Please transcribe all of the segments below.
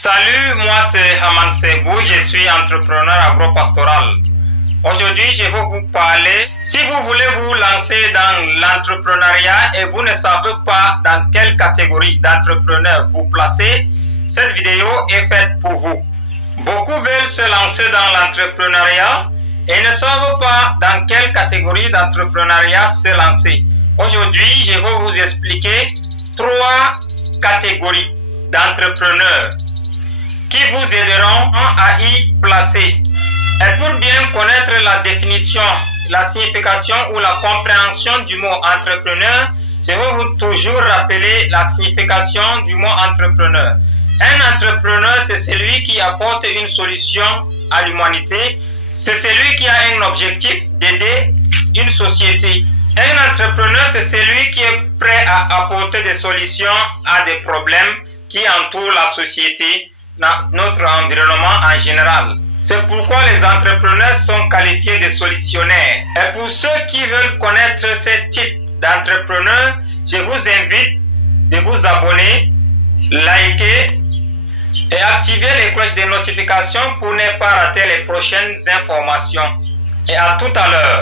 Salut, moi c'est Haman Sebou, je suis entrepreneur agropastoral. Aujourd'hui, je vais vous parler. Si vous voulez vous lancer dans l'entrepreneuriat et vous ne savez pas dans quelle catégorie d'entrepreneur vous placez, cette vidéo est faite pour vous. Beaucoup veulent se lancer dans l'entrepreneuriat et ne savent pas dans quelle catégorie d'entrepreneuriat se lancer. Aujourd'hui, je vais vous expliquer 3 catégories d'entrepreneurs qui vous aideront à y placer. Et pour bien connaître la définition, la signification ou la compréhension du mot entrepreneur, je vais vous toujours rappeler la signification du mot entrepreneur. Un entrepreneur, c'est celui qui apporte une solution à l'humanité. C'est celui qui a un objectif d'aider une société. Un entrepreneur, c'est celui qui est prêt à apporter des solutions à des problèmes qui entourent la société, notre environnement en général. C'est pourquoi les entrepreneurs sont qualifiés de solutionnaires. Et pour ceux qui veulent connaître ce type d'entrepreneurs, je vous invite de vous abonner, liker et activer les cloches de notification pour ne pas rater les prochaines informations. Et à tout à l'heure.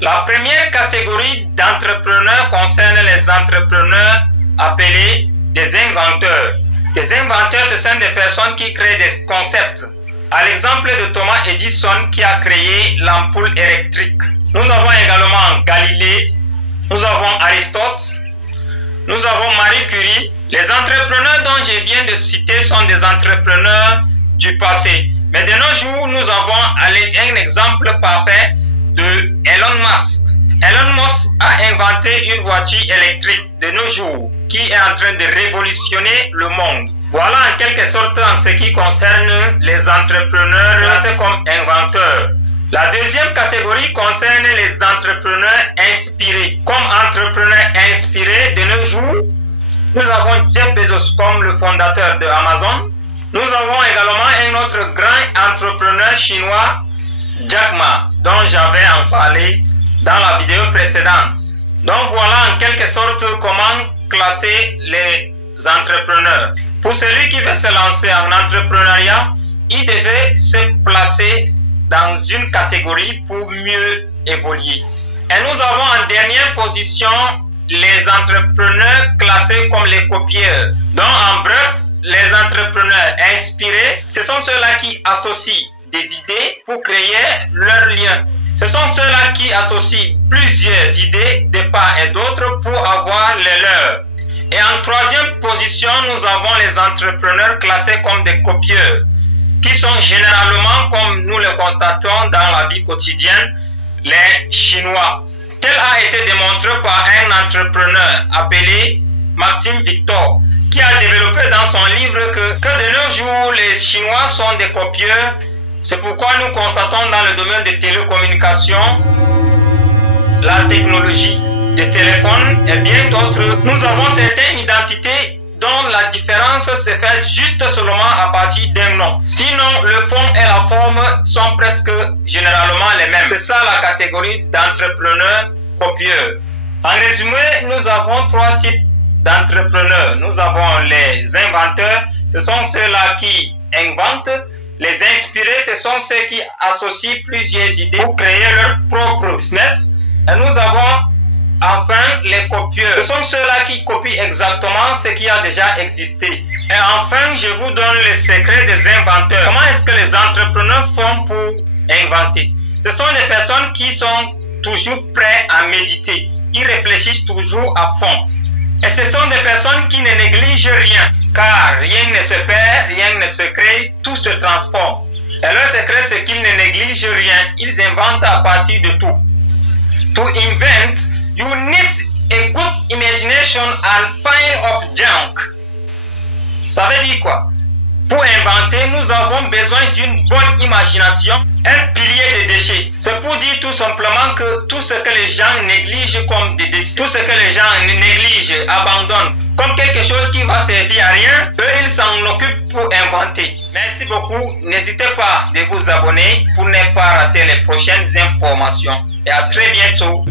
La première catégorie d'entrepreneurs concerne les entrepreneurs appelés des inventeurs. Des inventeurs, ce sont des personnes qui créent des concepts. À l'exemple de Thomas Edison qui a créé l'ampoule électrique. Nous avons également Galilée, nous avons Aristote, nous avons Marie Curie. Les entrepreneurs dont je viens de citer sont des entrepreneurs du passé. Mais de nos jours, nous avons un exemple parfait de Elon Musk. Elon Musk a inventé une voiture électrique de nos jours qui est en train de révolutionner le monde. Voilà en quelque sorte en ce qui concerne les entrepreneurs classés comme inventeurs. La deuxième catégorie concerne les entrepreneurs inspirés. Comme entrepreneurs inspirés de nos jours, nous avons Jeff Bezos comme le fondateur de Amazon. Nous avons également un autre grand entrepreneur chinois, Jack Ma, dont j'avais en parlé dans la vidéo précédente. Donc voilà en quelque sorte comment classer les entrepreneurs. Pour celui qui veut se lancer en entrepreneuriat, il devait se placer dans une catégorie pour mieux évoluer. Et nous avons en dernière position les entrepreneurs classés comme les copieurs. Donc en bref, les entrepreneurs inspirés, ce sont ceux-là qui associent des idées pour créer leur lien. Ce sont ceux-là qui associent plusieurs idées de part et d'autre pour avoir les leurs. Et en troisième position, nous avons les entrepreneurs classés comme des copieurs, qui sont généralement, comme nous le constatons dans la vie quotidienne, les Chinois. Tel a été démontré par un entrepreneur appelé Maxime Victor, qui a développé dans son livre que de nos jours, les Chinois sont des copieurs. C'est pourquoi nous constatons dans le domaine des télécommunications, la technologie des téléphones et bien d'autres, nous avons certaines identités dont la différence se fait juste seulement à partir d'un nom. Sinon, le fond et la forme sont presque généralement les mêmes. C'est ça la catégorie d'entrepreneurs copieurs. En résumé, nous avons 3 types d'entrepreneurs. Nous avons les inventeurs, ce sont ceux-là qui inventent. Les inspirés, ce sont ceux qui associent plusieurs idées pour créer leur propre business. Et nous avons enfin les copieurs. Ce sont ceux-là qui copient exactement ce qui a déjà existé. Et enfin, je vous donne le secret des inventeurs. Comment est-ce que les entrepreneurs font pour inventer? Ce sont des personnes qui sont toujours prêts à méditer. Ils réfléchissent toujours à fond. Et ce sont des personnes qui ne négligent rien. Car rien ne se perd, rien ne se crée, tout se transforme. Et leur secret, c'est qu'ils ne négligent rien. Ils inventent à partir de tout. To invent, you need a good imagination and pile of junk. Ça veut dire quoi? Pour inventer, nous avons besoin d'une bonne imagination, un pilier de déchets. C'est pour dire tout simplement que tout ce que les gens négligent comme des déchets, tout ce que les gens négligent, abandonnent, comme quelque chose qui va servir à rien, eux ils s'en occupent pour inventer. Merci beaucoup, n'hésitez pas de vous abonner pour ne pas rater les prochaines informations. Et à très bientôt.